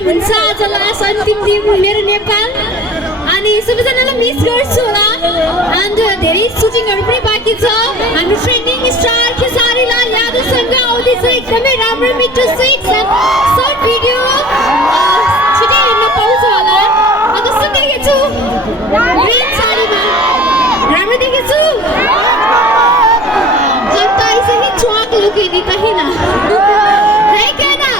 welcome हुन्छ आज last अन्तिम दिन मेरो नेपाल अनि सबैजनालाई मिस गर्छु होला अनि धेरै सुटिङहरू पनि बाँकी छ हाम्रो ट्रेन्डिङ स्टार खेसारीलाल यादवसँग आउँदैछ एकदमै राम्रो मिठो स्विट सर्ट भिडियो छिटै हेर्न पाउँछ होला म कस्तो देखेछु ग्रिन साडीमा राम्रो देखेछु जनता ऐसे ही चौक लुके नहीं कहीं ना है क्या ना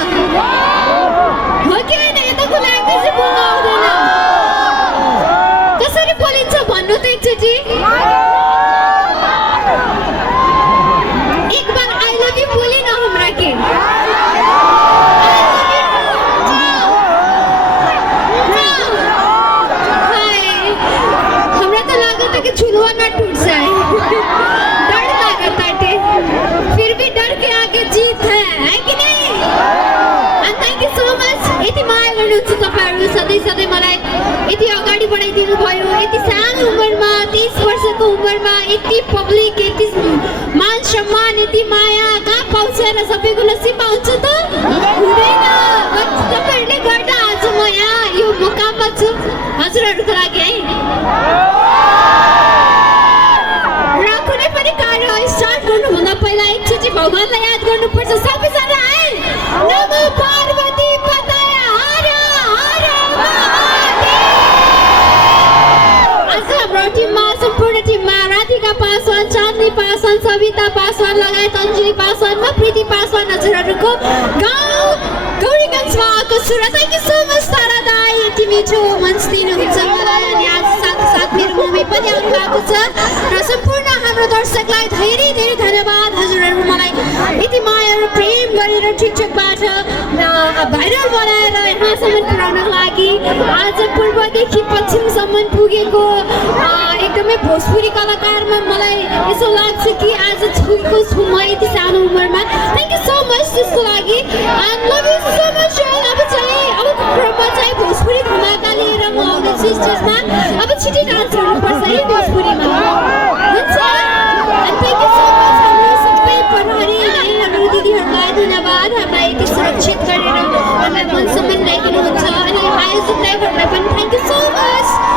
हो क्या ना यताको ल्याङ्ग्वेज चाहिँ बोल्न आउँदैन कसरी बोलिन्छ भन्नु त एकचोटि एक बार आई लभ यू बोले न हाम्रा के हमरा त लागत कि झुलवा न टूट जाए डर लागत है फिर भी डर के आगे जीत है कि नहीं and thank you so much यति माया गर्नुहुन्छ तपाईहरु सधैँ मलाई यति अगाडि बढाइदिनु भयो यति सानो उमेरमा 30 वर्षको उमेरमा यति पब्लिक यति मान सम्मान यति माया कहाँ पाउँछ र सबैको नसिबमा हुन्छ त हुँदैन तपाईहरुले गर्दा आज म यहाँ यो मुकाममा छु हजुरहरुको लागि है र कुनै पनि कार्य स्टार्ट गर्नुभन्दा पहिला एकचोटि भगवानलाई याद गर्नुपर्छ सबैजना है नमो पार्वती पतय हर हर महादेव आज हाम्रो टिममा सम्पूर्ण टिममा राधिका पासवान चाँदनी पासवान सविता पासवान लगायत अञ्जली पासवान र प्रीति पासवान हजुरहरूको गाउँ गौरीगञ्जमा आएको छु र थ्याङ्क यू सो मच तारा दाई यति मिठो मञ्च दिनुहुन्छ मलाई अनि आज साथ मेरो मम्मी पनि आउनु भएको छ र सम्पूर्ण हाम्रो दर्शकलाई धेरै धेरै धन्यवाद हजुरहरू मलाई यति माया र प्रेम गरेर टिकटकबाट भाइरल बनाएर यहाँसम्म पुर्याउनको लागि आज पूर्वदेखि पश्चिमसम्म पुगेको एकदमै भोजपुरी कलाकारमा मलाई यसो लाग्छ कि आज छुएको छु म यति सानो उमेरमा थ्याङ्क यू सो मच त्यसको लागि and love you so much अब क्रममा चाहिँ भोजपुरी धमाका लिएर म आउँदैछु स्टेजमा अब छिटै डान्स गर्नुपर्छ है भोजपुरीमा हुन्छ and thank you so much हाम्रो सबै प्रहरी हाम्रो दिदीहरूलाई धन्यवाद हामीलाई यति सुरक्षित गरेर हामीलाई मनसम्म ल्याइदिनुहुन्छ अनि आयोजक ड्राइभरलाई पनि थ्याङ्क यू सो मच